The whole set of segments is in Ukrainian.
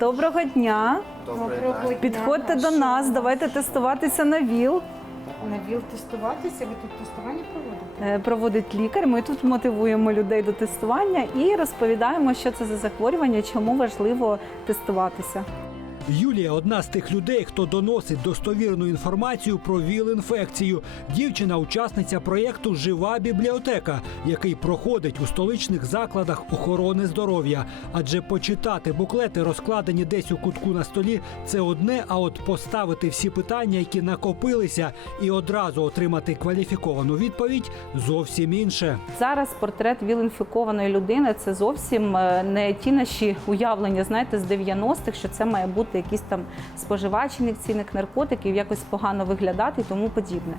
Доброго дня. Доброго дня. Підходьте до нас, давайте тестуватися на ВІЛ. На ВІЛ тестуватися? Ви тут тестування проводите? Е, Проводить лікар. Ми тут мотивуємо людей до тестування і розповідаємо, що це за захворювання, чому важливо тестуватися. Юлія одна з тих людей, хто доносить достовірну інформацію про ВІЛ-інфекцію. Дівчина учасниця проєкту Жива бібліотека, який проходить у столичних закладах охорони здоров'я. Адже почитати буклети, розкладені десь у кутку на столі, це одне. А от поставити всі питання, які накопилися, і одразу отримати кваліфіковану відповідь зовсім інше. Зараз портрет ВІЛ-інфікованої людини це зовсім е, не ті наші уявлення, знаєте, з 90-х, що це має бути якийсь там споживач ін'єкційних наркотиків, якось погано виглядати і тому подібне.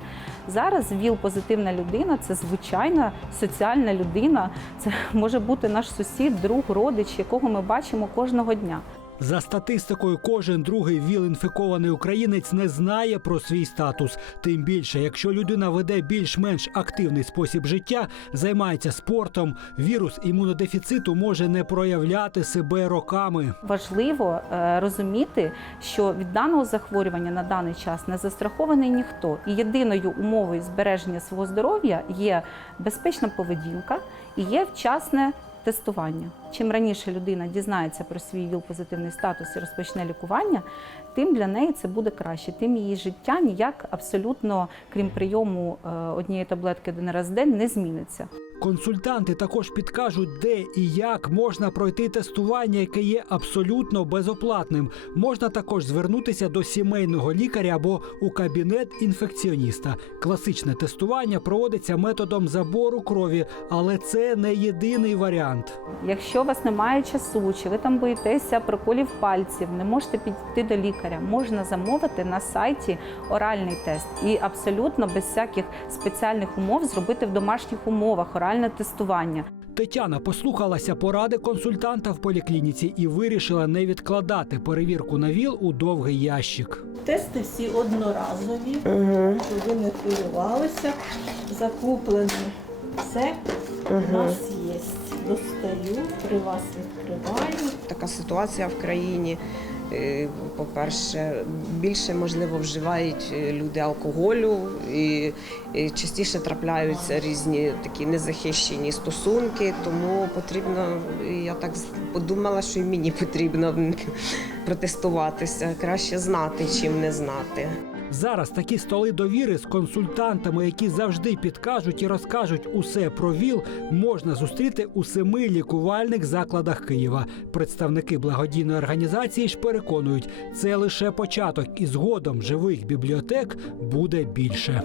Зараз ВІЛ-позитивна людина це звичайна соціальна людина. Це може бути наш сусід, друг, родич, якого ми бачимо кожного дня. За статистикою, кожен другий ВІЛ-інфікований українець не знає про свій статус. Тим більше, якщо людина веде більш-менш активний спосіб життя, займається спортом, вірус імунодефіциту може не проявляти себе роками. Важливо е, розуміти, що від даного захворювання на даний час не застрахований ніхто. І єдиною умовою збереження свого здоров'я є безпечна поведінка і є вчасне тестування. Чим раніше людина дізнається про свій ВІЛ-позитивний статус і розпочне лікування, тим для неї це буде краще. Тим її життя ніяк абсолютно, крім прийому е, однієї таблетки один раз в день, не зміниться. Консультанти також підкажуть, де і як можна пройти тестування, яке є абсолютно безоплатним. Можна також звернутися до сімейного лікаря або у кабінет інфекціоніста. Класичне тестування проводиться методом забору крові, але це не єдиний варіант. Якщо у вас немає часу, чи ви там боїтеся проколів пальців, не можете підійти до лікаря, можна замовити на сайті оральний тест і абсолютно без всяких спеціальних умов зробити в домашніх умовах оральне тестування. Тетяна послухалася поради консультанта в поліклініці і вирішила не відкладати перевірку на ВІЛ у довгий ящик. Тести всі одноразові, щоб ви не хвилювалися. Закуплені все у нас є. Достаю, при вас відкриваю. така ситуація в країні. Е, По-перше, більше можливо вживають е, люди алкоголю, і частіше трапляються різні такі незахищені стосунки. Тому потрібно, я так подумала, що і мені потрібно протестуватися. Краще знати, чим не знати. Зараз такі столи довіри з консультантами, які завжди підкажуть і розкажуть усе про ВІЛ, можна зустріти у семи лікувальних закладах Києва. Представники благодійної організації ж переконують, це лише початок, і згодом живих бібліотек буде більше.